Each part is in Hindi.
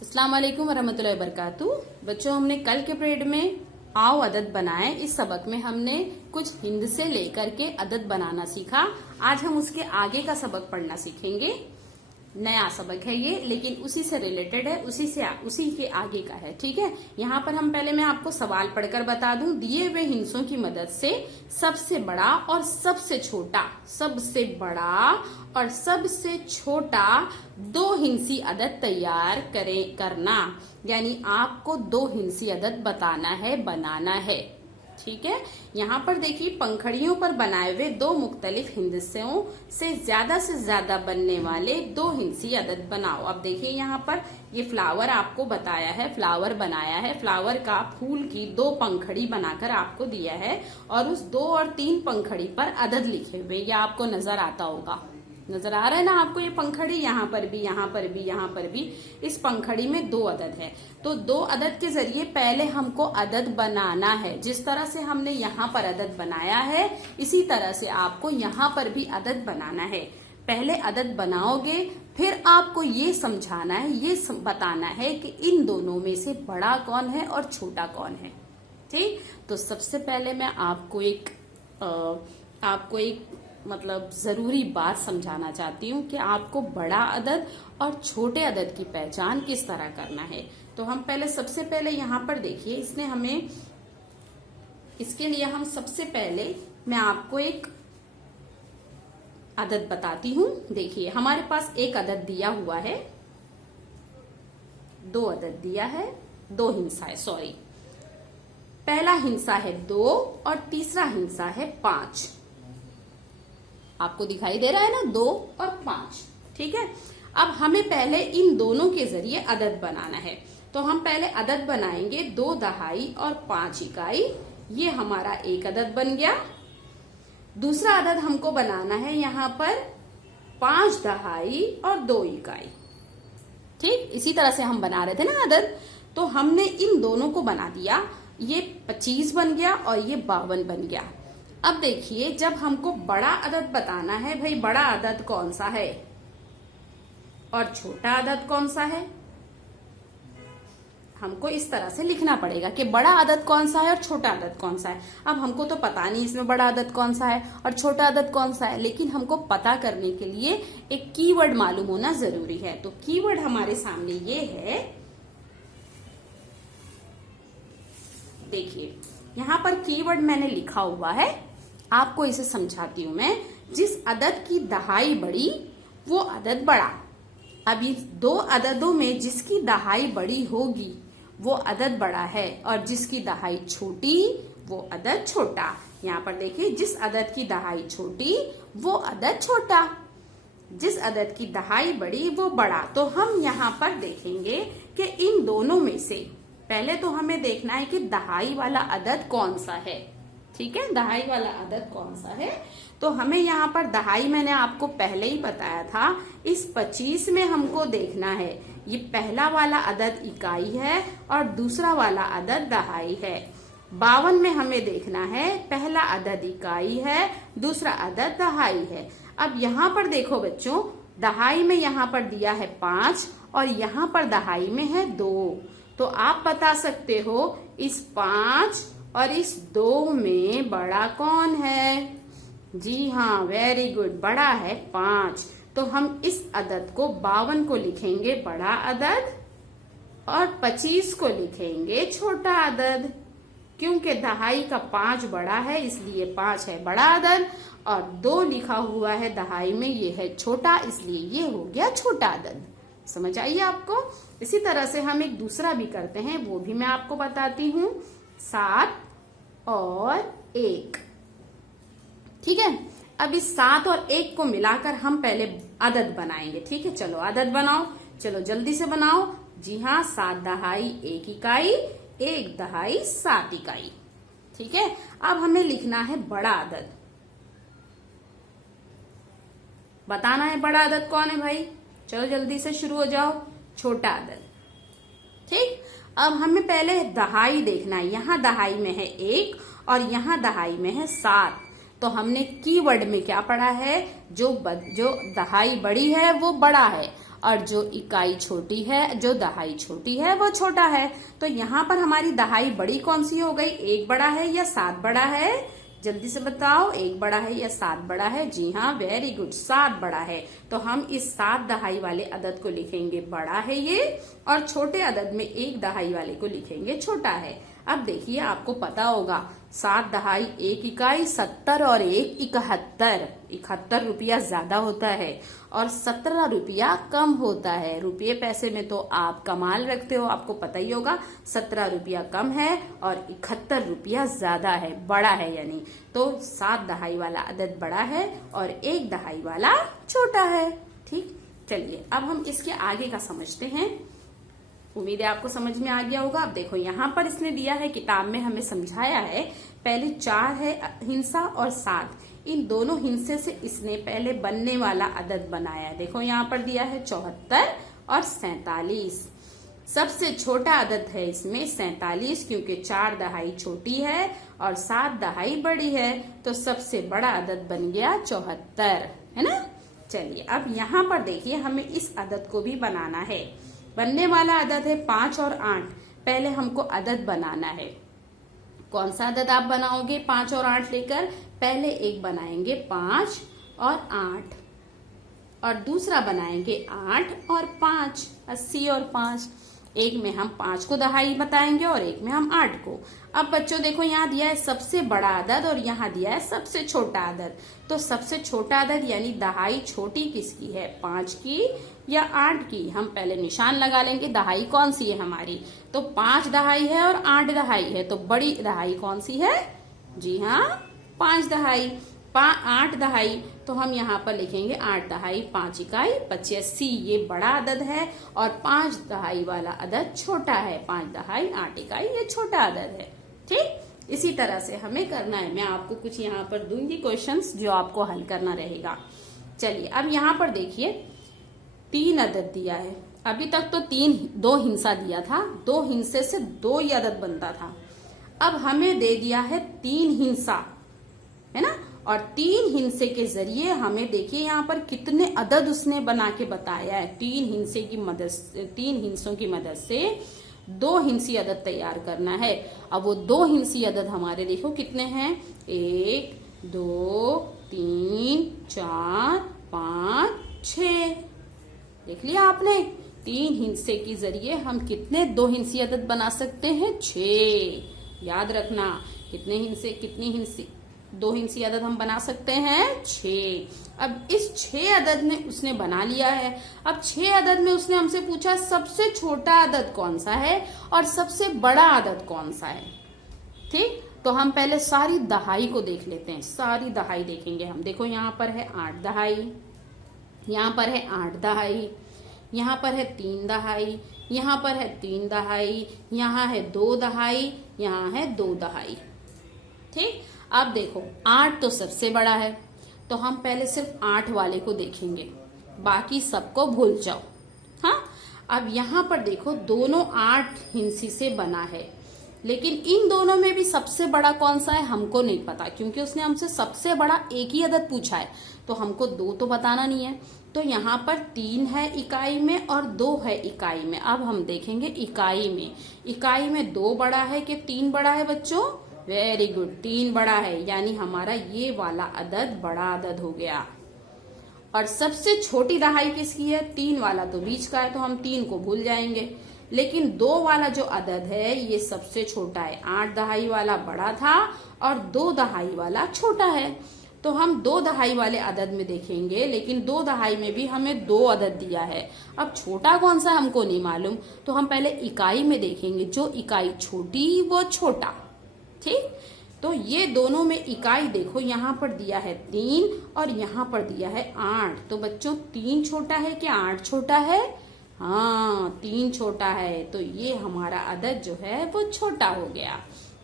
अस्सलाम वालेकुम वरहमतुल्लाहि वबरकातुहू। बच्चों, हमने कल के पीरियड में आओ अदद बनाए। इस सबक में हमने कुछ हिंद से लेकर के अदद बनाना सीखा। आज हम उसके आगे का सबक पढ़ना सीखेंगे। नया सबक है ये, लेकिन उसी से रिलेटेड है, उसी के आगे का है। ठीक है, यहाँ पर हम पहले मैं आपको सवाल पढ़कर बता दूं। दिए हुए हिंसों की मदद से सबसे बड़ा और सबसे छोटा, सबसे बड़ा और सबसे छोटा दो हिंसी अदद तैयार करना, यानी आपको दो हिंसी अदद बताना है, बनाना है। ठीक है, यहाँ पर देखिए पंखड़ियों पर बनाए हुए दो मुख्तलिफ हिंसों से ज्यादा बनने वाले दो हिंसी अदद बनाओ। अब देखिए यहाँ पर ये फ्लावर आपको बताया है, फ्लावर बनाया है, फ्लावर का फूल की दो पंखड़ी बनाकर आपको दिया है और उस 2 और 3 पंखड़ी पर अदद लिखे हुए, ये आपको नजर आता होगा। नजर आ रहा है ना आपको ये पंखड़ी? यहाँ पर भी, यहाँ पर भी, यहाँ पर भी। इस पंखड़ी में 2 अदद है, तो 2 अदद के जरिए पहले हमको अदद बनाना है। जिस तरह से हमने यहाँ पर अदद बनाया है, इसी तरह से आपको यहाँ पर भी अदद बनाना है। पहले अदद बनाओगे, फिर आपको ये समझाना है, ये बताना है कि इन दोनों में से बड़ा कौन है और छोटा कौन है। ठीक, तो सबसे पहले मैं आपको एक मतलब जरूरी बात समझाना चाहती हूँ कि आपको बड़ा अदद और छोटे अदद की पहचान किस तरह करना है। तो हम सबसे पहले यहाँ पर देखिए, इसके लिए हम सबसे पहले मैं आपको एक अदद बताती हूँ। देखिए हमारे पास एक अदद दिया हुआ है, 2 अदद दिया है, 2 हिंसा है, सॉरी। पहला हिंसा है 2 और तीसरा हिंसा है 5। आपको दिखाई दे रहा है ना, 2 और 5। ठीक है, अब हमें पहले इन दोनों के जरिए अदद बनाना है। तो हम पहले अदद बनाएंगे 2 दहाई और 5 इकाई। ये हमारा एक अदद बन गया। दूसरा अदद हमको बनाना है यहाँ पर 5 दहाई और 2 इकाई। ठीक, इसी तरह से हम बना रहे थे ना अदद, तो हमने इन दोनों को बना दिया। ये 25 बन गया और ये 52 बन गया। अब देखिए, जब हमको बड़ा अदद बताना है, भाई बड़ा अदद कौन सा है और छोटा अदद कौन सा है, हमको इस तरह से लिखना पड़ेगा कि बड़ा अदद कौन सा है और छोटा अदद कौन सा है। अब हमको तो पता नहीं इसमें बड़ा अदद कौन सा है और छोटा अदद कौन सा है, लेकिन हमको पता करने के लिए एक कीवर्ड मालूम होना जरूरी है। तो कीवर्ड हमारे सामने ये है, देखिए यहाँ पर कीवर्ड मैंने लिखा हुआ है, आपको इसे समझाती हूं मैं। जिस अदद की दहाई बड़ी वो अदद बड़ा। अब इस 2 अददों में जिसकी दहाई बड़ी होगी वो अदद बड़ा है और जिसकी दहाई छोटी वो अदद छोटा। यहाँ पर देखिए, जिस अदद की दहाई छोटी वो अदद छोटा, जिस अदद की दहाई बड़ी वो बड़ा। तो हम यहाँ पर देखेंगे कि इन दोनों में से पहले तो हमें देखना है कि दहाई वाला अदद कौन सा है। ठीक है, दहाई वाला अदद कौन सा है। तो हमें यहाँ पर दहाई मैंने आपको पहले ही बताया था। इस 25 में हमको देखना है, ये पहला वाला अदद इकाई है और दूसरा वाला अदद दहाई है। 52 में हमें देखना है, पहला अदद इकाई है, दूसरा अदद दहाई है। अब यहाँ पर देखो बच्चों, दहाई में यहाँ पर दिया है 5 और यहाँ पर दहाई में है 2। तो आप बता सकते हो इस 5 और इस 2 में बड़ा कौन है? जी हाँ, वेरी गुड, बड़ा है 5। तो हम इस अदद को 52 को लिखेंगे बड़ा अदद और 25 को लिखेंगे छोटा अदद, क्योंकि दहाई का 5 बड़ा है, इसलिए 5 है बड़ा अदद और 2 लिखा हुआ है दहाई में, ये है छोटा, इसलिए ये हो गया छोटा अदद। समझ आइए आपको? इसी तरह से हम एक दूसरा भी करते हैं, वो भी मैं आपको बताती हूँ। 7 और 1। ठीक है, अब इस 7 और 1 को मिलाकर हम पहले अदद बनाएंगे। ठीक है, चलो अदद बनाओ, चलो जल्दी से बनाओ। जी हाँ, 7 दहाई 1 इकाई, 1 दहाई 7 इकाई। ठीक है, अब हमें लिखना है बड़ा अदद। बताना है बड़ा अदद कौन है भाई, चलो जल्दी से शुरू हो जाओ। छोटा अदद। ठीक, अब हमें पहले दहाई देखना है। यहाँ दहाई में है 1 और यहाँ दहाई में है 7। तो हमने कीवर्ड में क्या पढ़ा है, जो दहाई बड़ी है वो बड़ा है और जो इकाई छोटी है, जो दहाई छोटी है वो छोटा है। तो यहाँ पर हमारी दहाई बड़ी कौन सी हो गई? 1 बड़ा है या 7 बड़ा है? जल्दी से बताओ, 1 बड़ा है या 7 बड़ा है? जी हाँ, वेरी गुड, 7 बड़ा है। तो हम इस 7 दहाई वाले अदद को लिखेंगे बड़ा है ये, और छोटे अदद में 1 दहाई वाले को लिखेंगे छोटा है। अब देखिए, आपको पता होगा 7 दहाई 1 इकाई 70 और 1 71। 71 रुपया ज्यादा होता है और 17 रुपया कम होता है। रुपये पैसे में तो आप कमाल रखते हो, आपको पता ही होगा। 17 रुपया कम है और 71 रुपया ज्यादा है, बड़ा है यानी। तो 7 दहाई वाला अदद बड़ा है और 1 दहाई वाला छोटा है। ठीक, चलिए अब हम इसके आगे का समझते हैं। उम्मीद है आपको समझ में आ गया होगा। अब देखो, यहाँ पर इसने दिया है, किताब में हमें समझाया है। पहले 4 है हिंसा और 7, इन दोनों हिस्से से इसने पहले बनने वाला अदद बनाया है। देखो यहाँ पर दिया है 74 और 47। सबसे छोटा अदद है इसमें 47, क्योंकि 4 दहाई छोटी है और 7 दहाई बड़ी है, तो सबसे बड़ा अदद बन गया 74, है ना। चलिए अब यहाँ पर देखिए, हमें इस अदद को भी बनाना है। बनने वाला अदद है 5 और 8। पहले हमको अदद बनाना है। कौन सा अदद आप बनाओगे 5 और 8 लेकर? पहले एक बनाएंगे 5 और 8, और दूसरा बनाएंगे 8 और 5, 80 और 5। एक में हम 5 को दहाई बताएंगे और एक में हम 8 को। अब बच्चों देखो, यहाँ दिया है सबसे बड़ा अदद और यहाँ दिया है सबसे छोटा अदद। तो सबसे छोटा अदद यानी दहाई छोटी किसकी है? 5 की या 8 की? हम पहले निशान लगा लेंगे, दहाई कौन सी है हमारी। तो 5 दहाई है और 8 दहाई है, तो बड़ी दहाई कौन सी है? जी हाँ, 5 दहाई। 8 दहाई, तो हम यहाँ पर लिखेंगे 8 दहाई 5 इकाई 85, ये बड़ा अदद है। और 5 दहाई वाला अदद छोटा है। 5 दहाई 8 इकाई ये छोटा अदद है। ठीक, इसी तरह से हमें करना है। मैं आपको कुछ यहाँ पर दूंगी क्वेश्चंस जो आपको हल करना रहेगा। चलिए अब यहाँ पर देखिए, 3 अदद दिया है। अभी तक तो 2 हिंसा दिया था, 2 हिंसे से 2 ही अदद बनता था। अब हमें दे दिया है 3 हिंसा, है ना। और 3 हिंसे के जरिए हमें देखिए यहाँ पर कितने अदद उसने बना के बताया है। 3 हिंसों की मदद से 2 हिंसी अदद तैयार करना है। अब वो 2 हिंसी अदद हमारे देखो कितने हैं? 1 2 3 4 5 6। देख लिया आपने? 3 हिंसे के जरिए हम कितने 2 हिंसी अदद बना सकते हैं? 6। याद रखना, कितनी हिंसी 2 हिंसी अदद हम बना सकते हैं? 6। अब इस 6 अदद में उसने बना लिया है। अब 6 अदद में उसने हमसे पूछा सबसे छोटा अदद कौन सा है और सबसे बड़ा अदद कौन सा है। ठीक, तो हम पहले सारी दहाई को देख लेते हैं। सारी दहाई देखेंगे हम। देखो यहाँ पर है 8 दहाई, यहाँ पर है 8 दहाई, यहाँ पर है 3 दहाई, यहाँ पर है 3 दहाई, यहाँ है 2 दहाई, यहाँ है 2 दहाई। ठीक, अब देखो 8 तो सबसे बड़ा है, तो हम पहले सिर्फ 8 वाले को देखेंगे, बाकी सबको भूल जाओ। हाँ, अब यहाँ पर देखो दोनों 8 हिंसी से बना है, लेकिन इन दोनों में भी सबसे बड़ा कौन सा है हमको नहीं पता, क्योंकि उसने हमसे सबसे बड़ा एक ही अदद पूछा है, तो हमको 2 तो बताना नहीं है। तो यहाँ पर 3 है इकाई में और 2 है इकाई में। अब हम देखेंगे इकाई में 2 बड़ा है कि 3 बड़ा है बच्चों? वेरी गुड, 3 बड़ा है, यानी हमारा ये वाला अदद बड़ा अदद हो गया। और सबसे छोटी दहाई किसकी है? 3 वाला तो बीच का है, तो हम 3 को भूल जाएंगे। लेकिन 2 वाला जो अदद है ये सबसे छोटा है। 8 दहाई वाला बड़ा था और 2 दहाई वाला छोटा है, तो हम 2 दहाई वाले अदद में देखेंगे, लेकिन 2 दहाई में भी हमें 2 अदद दिया है। अब छोटा कौन सा हमको नहीं मालूम, तो हम पहले इकाई में देखेंगे, जो इकाई छोटी वो छोटा। ठीक, तो ये दोनों में इकाई देखो, यहाँ पर दिया है 3 और यहाँ पर दिया है 8। तो बच्चों 3 छोटा है कि 8 छोटा है? हाँ, 3 छोटा है, तो ये हमारा अदद जो है वो छोटा हो गया।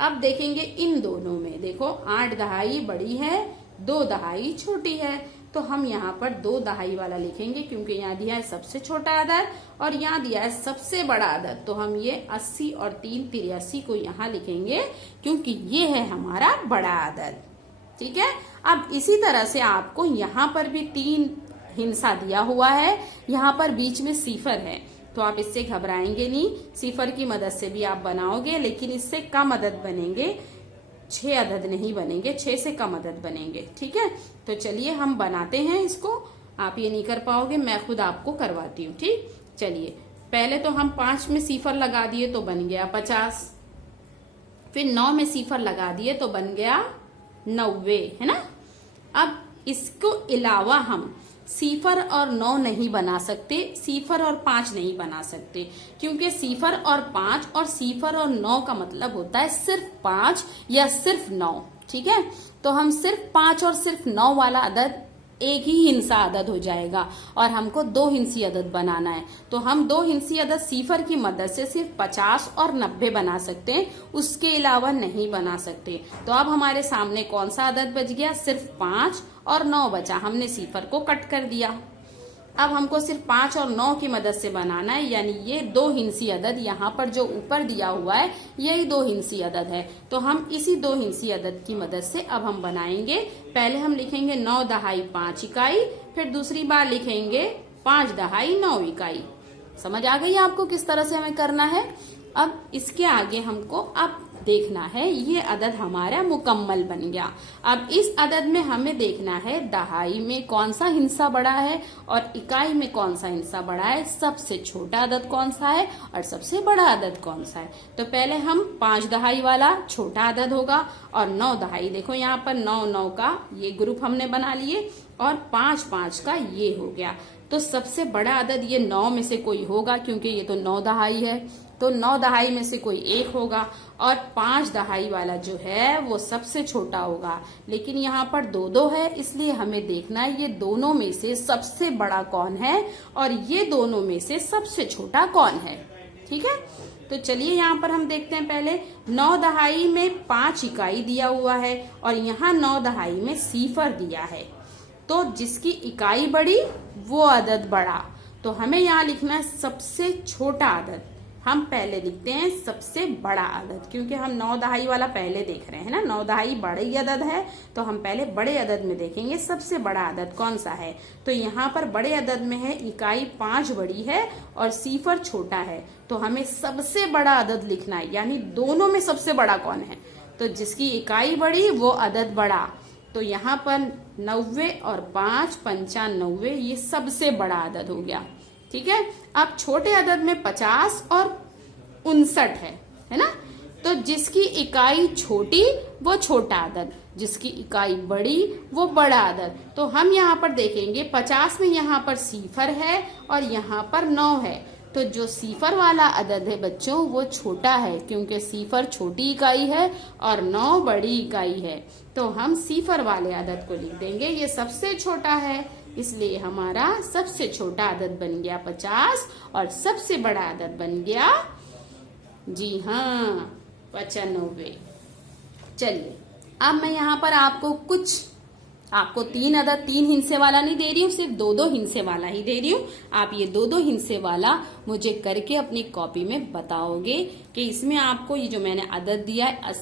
अब देखेंगे इन दोनों में, देखो 8 दहाई बड़ी है, 2 दहाई छोटी है, तो हम यहाँ पर 2 दहाई वाला लिखेंगे, क्योंकि यहाँ दिया है सबसे छोटा अदद और यहाँ दिया है सबसे बड़ा अदद। तो हम ये 80 और 3 83 को यहाँ लिखेंगे, क्योंकि ये है हमारा बड़ा अदद। ठीक है, अब इसी तरह से आपको यहाँ पर भी 3 हिंसा दिया हुआ है, यहाँ पर बीच में सिफर है, तो आप इससे घबराएंगे नहीं। सिफर की मदद से भी आप बनाओगे, लेकिन इससे कम अदद बनेंगे, 6 अदद नहीं बनेंगे, 6 से कम अदद बनेंगे। ठीक है, तो चलिए हम बनाते हैं इसको। आप ये नहीं कर पाओगे, मैं खुद आपको करवाती हूँ। ठीक, चलिए पहले तो हम 5 में सिफर लगा दिए तो बन गया 50, फिर 9 में सिफर लगा दिए तो बन गया 90, है ना। अब इसको अलावा हम सिफर और 9 नहीं बना सकते, सिफर और 5 नहीं बना सकते, क्योंकि सिफर और 5 और सिफर और 9 का मतलब होता है सिर्फ 5 या सिर्फ 9। ठीक है, तो हम सिर्फ 5 और सिर्फ 9 वाला अदद एक ही हिंसा अदद हो जाएगा, और हमको 2 हिंसी अदद बनाना है। तो हम 2 हिंसी अदद सिफर की मदद से सिर्फ 50 और 90 बना सकते हैं, उसके अलावा नहीं बना सकते। तो अब हमारे सामने कौन सा अदद बच गया, सिर्फ 5 और 9 बचा। हमने सिफर को कट कर दिया। अब हमको सिर्फ 5 और 9 की मदद से बनाना है, यानी ये 2 हिंसी अदद, यहाँ पर जो ऊपर दिया हुआ है यही 2 हिंसी अदद है। तो हम इसी 2 हिंसी अदद की मदद से अब हम बनाएंगे। पहले हम लिखेंगे 9 दहाई 5 इकाई, फिर दूसरी बार लिखेंगे 5 दहाई 9 इकाई। समझ आ गई आपको किस तरह से हमें करना है। अब इसके आगे हमको अब देखना है, ये अदद हमारा मुकम्मल बन गया। अब इस अदद में हमें देखना है दहाई में कौन सा हिंसा बड़ा है और इकाई में कौन सा हिंसा बड़ा है, सबसे छोटा अदद कौन सा है और सबसे बड़ा अदद कौन सा है। तो पहले हम 5 दहाई वाला छोटा अदद होगा, और 9 दहाई, देखो यहाँ पर 9 का ये ग्रुप हमने बना लिए, और 5 का ये हो गया। तो सबसे बड़ा अदद ये 9 में से कोई होगा, क्योंकि ये तो 9 दहाई है, तो 9 दहाई में से कोई एक होगा, और 5 दहाई वाला जो है वो सबसे छोटा होगा। लेकिन यहाँ पर 2 है, इसलिए हमें देखना है ये दोनों में से सबसे बड़ा कौन है और ये दोनों में से सबसे छोटा कौन है। ठीक है, तो चलिए यहाँ पर हम देखते हैं। पहले 9 दहाई में 5 इकाई दिया हुआ है, और यहाँ 9 दहाई में सिफर दिया है, तो जिसकी इकाई बड़ी वो अदद बड़ा। तो हमें यहाँ लिखना है सबसे छोटा अदद। हम पहले लिखते हैं सबसे बड़ा अदद, क्योंकि हम 9 दहाई वाला पहले देख रहे हैं ना, 9 दहाई बड़ी अदद है, तो हम पहले बड़े अदद में देखेंगे सबसे बड़ा अदद कौन सा है। तो यहाँ पर बड़े अदद में है इकाई 5 बड़ी है और सिफर छोटा है, तो हमें सबसे बड़ा अदद लिखना है, यानी दोनों में सबसे बड़ा कौन है। तो जिसकी इकाई बड़ी वो अदद बड़ा। तो यहाँ पर 90 और 5 95, ये सबसे बड़ा अदद हो गया। ठीक है, अब छोटे अदद में 50 और 59 है ना। तो जिसकी इकाई छोटी वो छोटा अदद, जिसकी इकाई बड़ी वो बड़ा अदद। तो हम यहाँ पर देखेंगे 50 में यहाँ पर सिफर है और यहाँ पर 9 है, तो जो सिफर वाला अदद है बच्चों वो छोटा है, क्योंकि सिफर छोटी इकाई है और 9 बड़ी इकाई है। तो हम सिफर वाले अदद को लिख देंगे, ये सबसे छोटा है, इसलिए हमारा सबसे छोटा अदद बन गया 50 और सबसे बड़ा अदद बन गया, जी हाँ, 95। चलिए अब मैं यहाँ पर आपको 3 अदद 3 हिंसे वाला नहीं दे रही हूँ, सिर्फ 2 हिंसे वाला ही दे रही हूँ। आप ये 2 हिंसे वाला मुझे करके अपनी कॉपी में बताओगे कि इसमें आपको ये जो मैंने अदद दिया है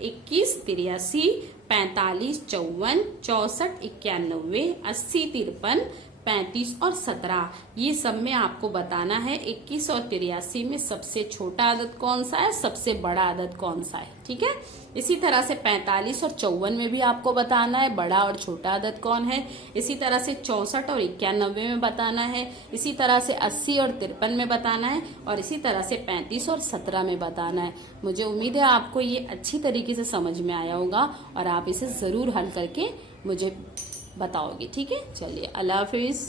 21 83 45 54 64 91 80 53 35 और 17, ये सब में आपको बताना है 21 और 83 में सबसे छोटा अदद कौन सा है, सबसे बड़ा अदद कौन सा है। ठीक है, इसी तरह से 45 और 54 में भी आपको बताना है बड़ा और छोटा अदद कौन है। इसी तरह से 64 और 91 में बताना है। इसी तरह से 80 और 53 में बताना है, और इसी तरह से 35 और 17 में बताना है। मुझे उम्मीद है आपको ये अच्छी तरीके से समझ में आया होगा और आप इसे जरूर हल करके मुझे बताओगे। ठीक है, चलिए अल्लाह हाफिज।